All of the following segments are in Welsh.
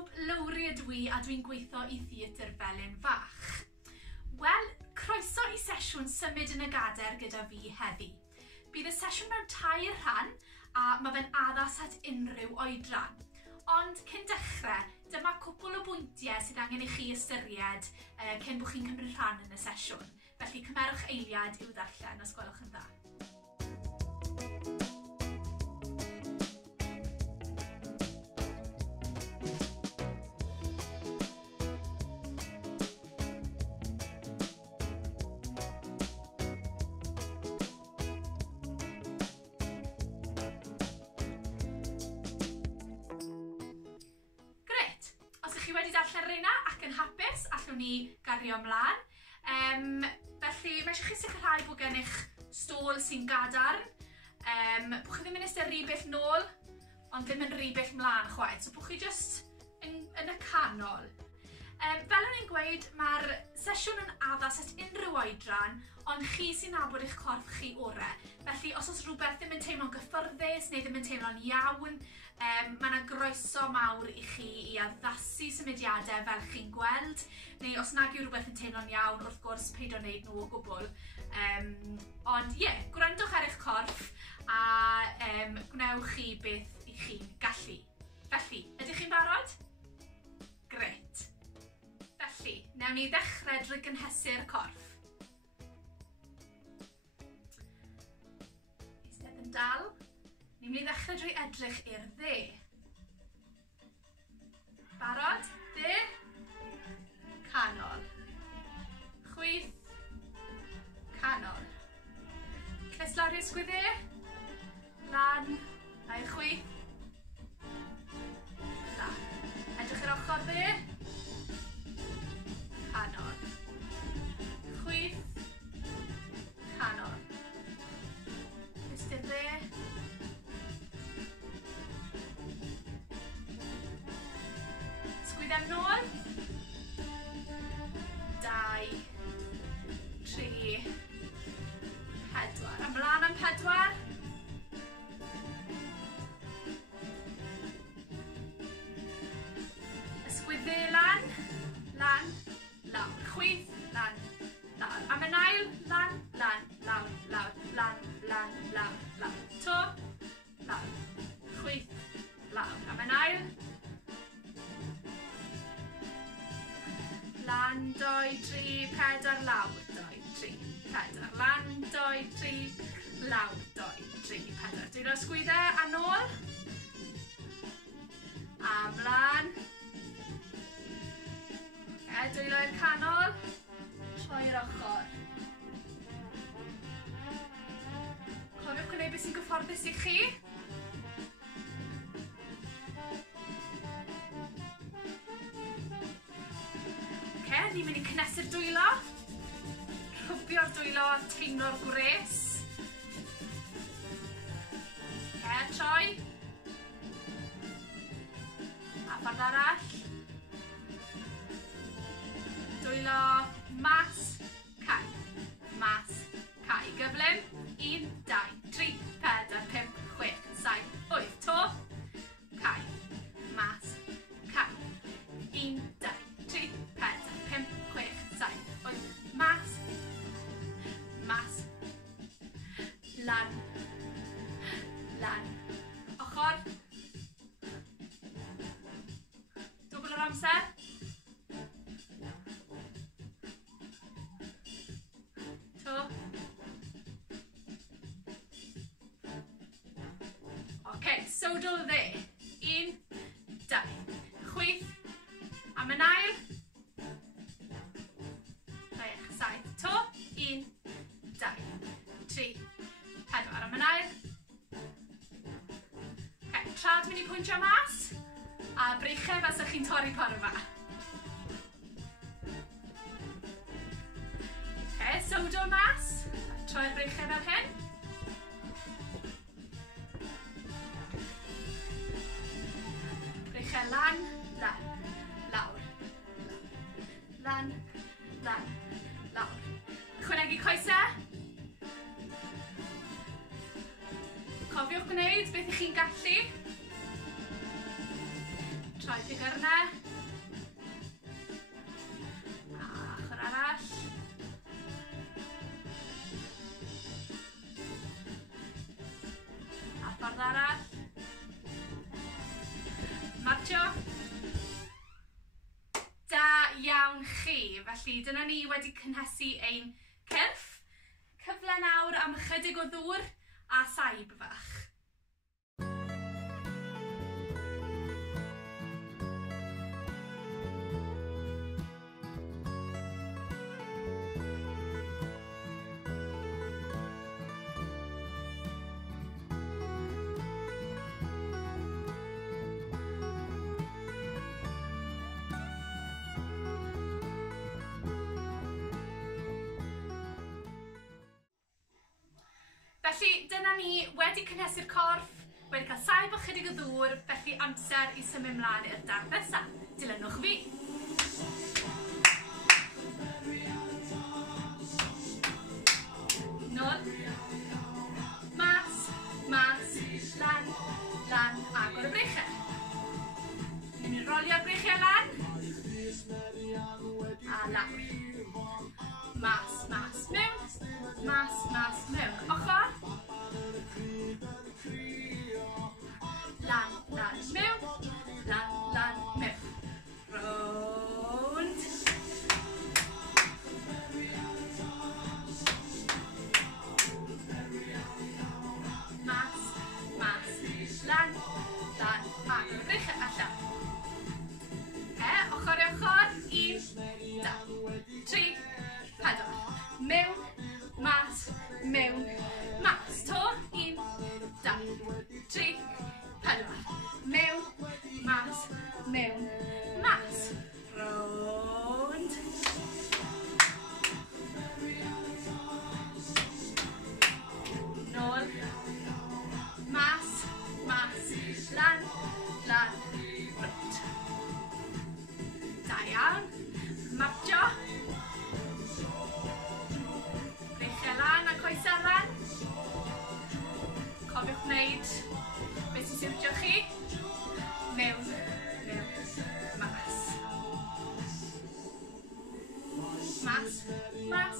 pawb, Lowri ydw i a dwi'n gweithio i Theatr Felyn Fach. Wel, croeso i sesiwn Symud yn y Gader gyda fi heddi. Bydd y sesiwn mewn 2 rhan a mae fe'n addas at unrhyw oedran. Ond cyn dechrau, dyma cwpl o bwyntiau sydd angen i chi ystyried cyn bod chi'n cymryd rhan yn y sesiwn. Felly cymerwch eiliad i'w ddarllen os gwelwch yn dda. Wedi darllen reina ac yn hapus, allwn ni gario ymlaen. Felly, mae eisiau chi sicrhau bod gennych stôl sy'n gadarn. Bod chi ddim yn ystyru bell nôl, ond ddim yn rhy bell mlaen chwaith. So, bod chi jyst yn y canol. Fel o'n i'n gweud, mae'r sesiwn yn addas at unrhyw oedran, ond chi sy'n nabod eich corff chi orau. Felly, os oes rhywbeth ddim yn teimlo'n gyfforddus neu ddim yn teimlo'n iawn, mae yna groeso mawr i chi i addasu symudiadau fel chi'n gweld, neu os nag yw rhywbeth yn teimlo'n iawn, wrth gwrs peidio wneud nhw o gwbl. Ond ie, gwrandwch ar eich corff a gwnewch chi beth i chi'n gallu. Felly, ydych chi'n barod? Gret. Felly, newn ni ddechrau drwy gynhesu'r corff. Eistedd yn dal. Ni'n mynd i ddechrau drwy edrych i'r dde. Barod? Dde. Canol. Chwith. Canol. Cneslawr i'r sgwydde. Lan. A'i chwith. Lan. Edrych i'r ochr dde. Canol. Chwith. Canol. Eistedd dde. Sgwydem nôl. 2, 3, 4. Ymlaen am 4. Ysgwydde lan. Lan. Lawr. Chwith. Lan. Lawr. Am yn ail. Lan. Lan. Lawr. Lawr. Lan. Lan. Lawr. Lawr. To. Lawr. Chwith. Lawr. Am yn ail. Lan, 2, 3, 4, lawr, 2, 3, 4. Lan, 2, 3, lawr, 2, 3, 4. Dwylo sgwyddau a nôl. A mlaen. Dwylo i'r canol. Troi'r ochr. Cofiwch gwneud beth sy'n gyfforddus i chi. Ni'n mynd i cnesu'r dwylo. Rhwbio'r dwylo a teimlo'r gwres. Troi. A ffordd arall. Dwylo mas, cau. Mas, cau. Gyflym. 1, 2, 3, 4, 5, 6, 7, 8. To. Cau. Mas, cau. 1, 2, 3, 4, 5, 6, 7, 8. Mas. Mas. Lan. Lan. Ochr. Dobl yr amser. To. Okay, sodl dde. 1, 2. Chwith. Am yn ail. 6, 7. To. 1, 2, 3, 4. Am yn ail. Trad mynd i pwyntio mas. A breichau fel sy'ch chi'n torri porfa. Sowdol mas. Troi'r breichau fel hyn. Breichau lan, lan, lawr. Lan, lan, lawr. Ychwanegu coesau. Cofiwch gwneud beth ych chi'n gallu. Troi ffigur yna. A ochr arall. A ffordd arall. Martio. Da iawn chi. Felly dyna ni wedi cynhesu ein cyrff. Cyfle nawr am ychydig o ddŵr a saib fach. Felly, dyna ni wedi cynhesu'r corff, wedi cael saib o chydig o ddŵr, felly amser i symud mlaen i'r darn nesaf. Dilynwch fi. Nôl. Mas, mas, lan, lan, agor y breichiau. Ni'n mynd i rolio'r breichiau lan. A lawr. Mas, mas, mewn. Mas, mas, mewn. Ochr. Lan, lan, mewn. Lan, lan, mewn. Rownd. Mas, mas, lan, lan, agor y breichiau allan. Ochr i ochr. 1, 2, 3, 4. Mewn, mas, mewn, mas. To. 1, 2, 3, 4. Mewn, mas, mewn, mas. Rownd. Nôl. Mas, mas, lan, lan, rownd. Da iawn. Martio. Breichiau lan a coesau lan. Cofiwch wneud beth sy'n siwtio chi. Mewn, mewn, mas. Mas, mas,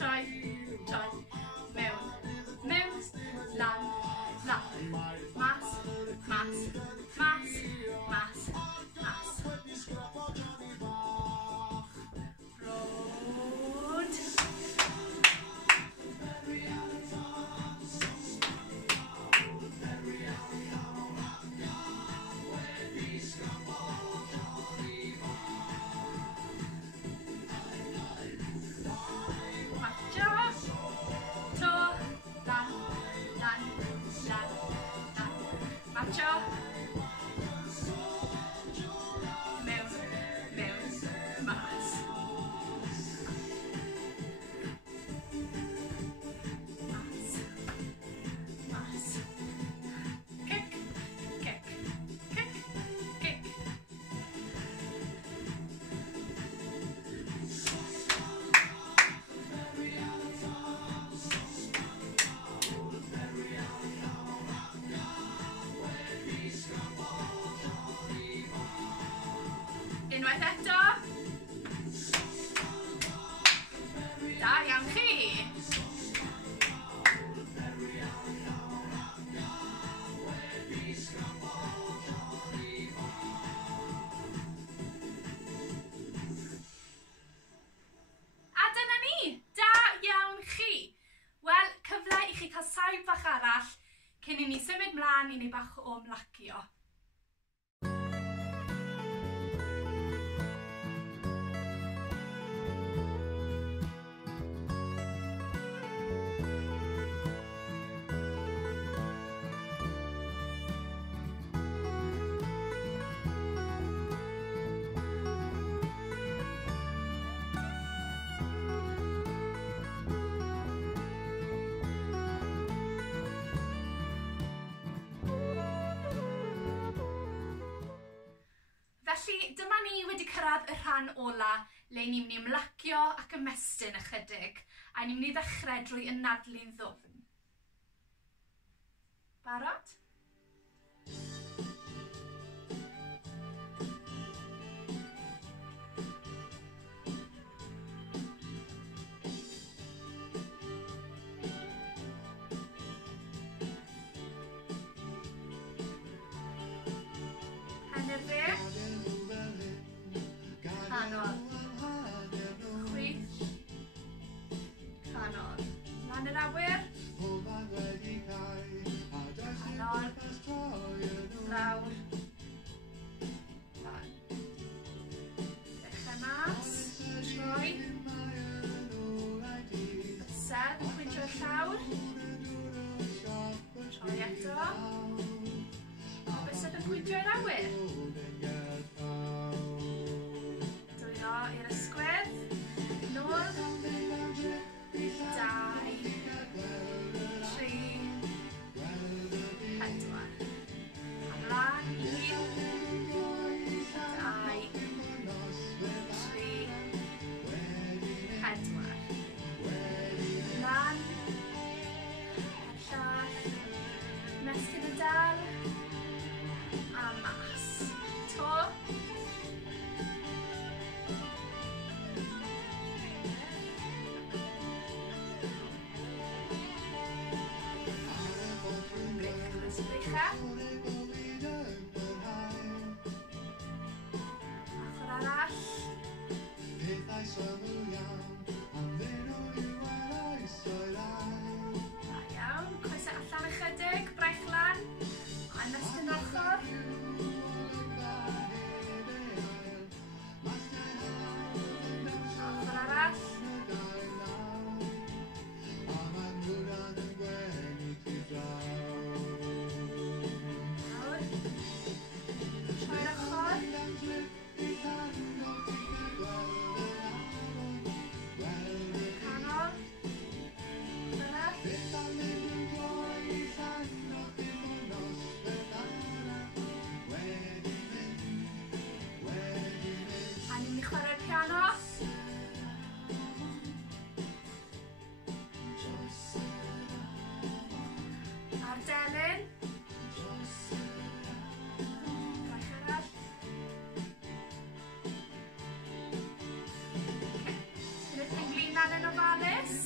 troi, troi. Mewn, mewn, lan, lan. Mas, mas, mas, mas, mas. Rownd. Martio. To. Lan, lan, lan, lan. Martio. Mewn, mewn, mas. Mas, mas. Kick, kick, kick, kick. Unwaith eto. Da iawn chi. A dyna ni. Da iawn chi. Wel, cyfle i chi cael saib bach arall cyn i ni symud mlaen i ni bach o ymlacio. Felly, dyma ni wedi cyrraedd y rhan ola le ni'n mynd i ymlacio ac ymestyn ychydig, a ni'n mynd i ddechrau drwy ynadlu'n ddwfn. Barod? lan yr awyr. Canol. Lawr. Lan. Dechrau mas. Troi. Bysedd yn pwyntio i'r llawr. Troi eto. Bysedd yn pwyntio i'r awyr. Dwylo i'r ysgwydd. Nôl. 2, 3, 4. Ymlaen, 1, 2, 3, 4. Ymlaen, llall, mesgyn y dal, a mas. To. Sbricha. Ochr arall. Da iawn. Coesau allan ychydig. Braich lan. A ymestyn ochr. Ochr arall. Delyn. Braich arall. Gwneud penglinan yn ofalus.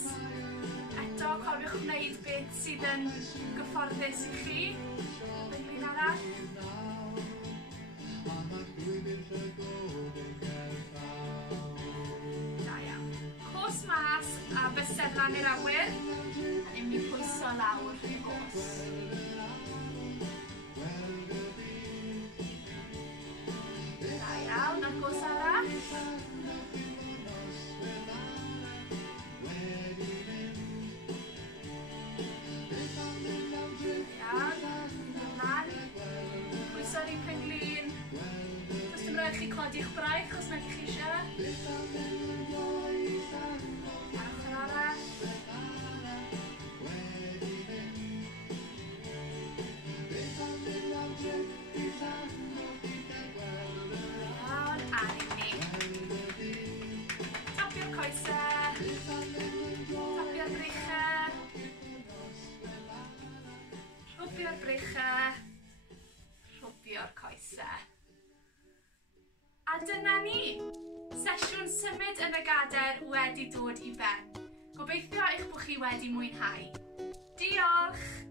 Eto, cofiwch wneud beth sydd yn gyfforddus i chi. Penglin arall. Da iawn. Cos mas a bysedd lan i'r awyr. A ni'n mynd i pwyso lawr i'r gos. Da iawn, o'r gos arall. Iawn, ymlaen. Pwyso'r un penglin. Does dim rhaid chi codi'ch braich os nag chi eisiau. Ochr arall. Iawn, a ni. Tapio'r coesau. Tapio'r brichau. Rhwbio'r brichau. Rhwbio'r coesau. A dyna ni. Sesiwn symud yn y gadair wedi dod i ben. Gobeithio eich bod chi wedi mwynhau. Diolch!